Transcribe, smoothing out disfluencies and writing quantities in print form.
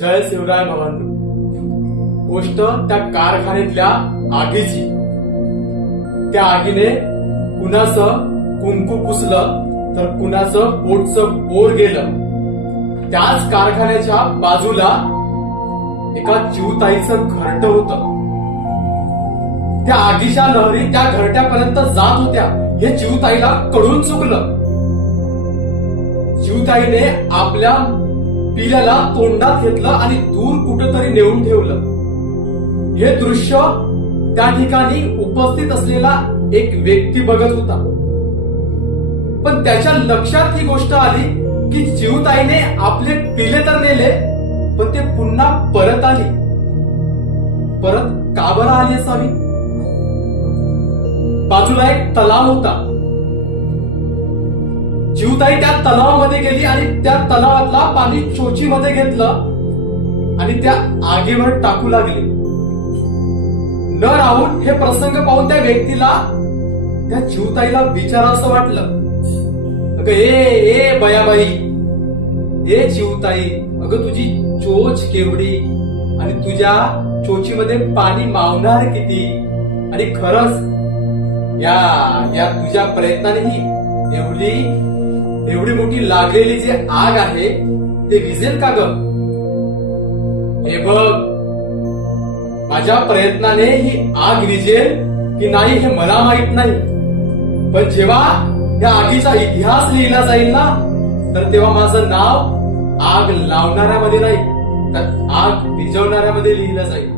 जय शिवराय भवानी. गोष्ट त्या कारखान्यातल्या आगीची. त्या आगीने कुणाचं कुंकू पुसलं तर कुणाचं पोटचं बोर गेलं. त्याच कारखान्याच्या बाजूला एका चिवताईचं घरटं होतं. त्या आगीच्या लहरी त्या घरट्यापर्यंत जात होत्या हे चिवताईला कळून चुकलं. चिवताईने आपल्या पिल्याला तोंडात घेतलं आणि दूर कुठेतरी नेऊन ठेवलं. हे दृश्य त्या ठिकाणी उपस्थित असलेला एक व्यक्ती बघत होता. पण त्याच्या लक्षात ही गोष्ट आली की चिवताईने आपले पिले तर नेले, पण ते पुन्हा परत आली. परत का बरं आली असावी? बाजूला एक तलाव होता. चिवताई त्या तलावामध्ये गेली आणि त्या तलावातला पाणी चोचीमध्ये घेतलं आणि त्या आगीवर टाकू लागली. न राहून हे प्रसंग पाहून त्या व्यक्तीला त्या चिवताईला विचारावंसं वाटलं. अगं ए बयाबाई, ए चिवताई, अगं तुझी चोच केवढी आणि तुझ्या चोचीमध्ये पाणी मावणार किती? आणि खरंच या तुझ्या प्रयत्नाने ही एवढी मोठी लागलेली जी आग आहे ते विझेल का ग? हे बघ, माझ्या प्रयत्नाने ही आग विझेल की नाही हे मला माहित नाही, पण जेव्हा या आगीचा इतिहास लिहिला जाईल ना, तर तेव्हा माझं नाव आग लावणाऱ्यामध्ये नाही तर आग विझवणाऱ्यामध्ये लिहिलं जाईल.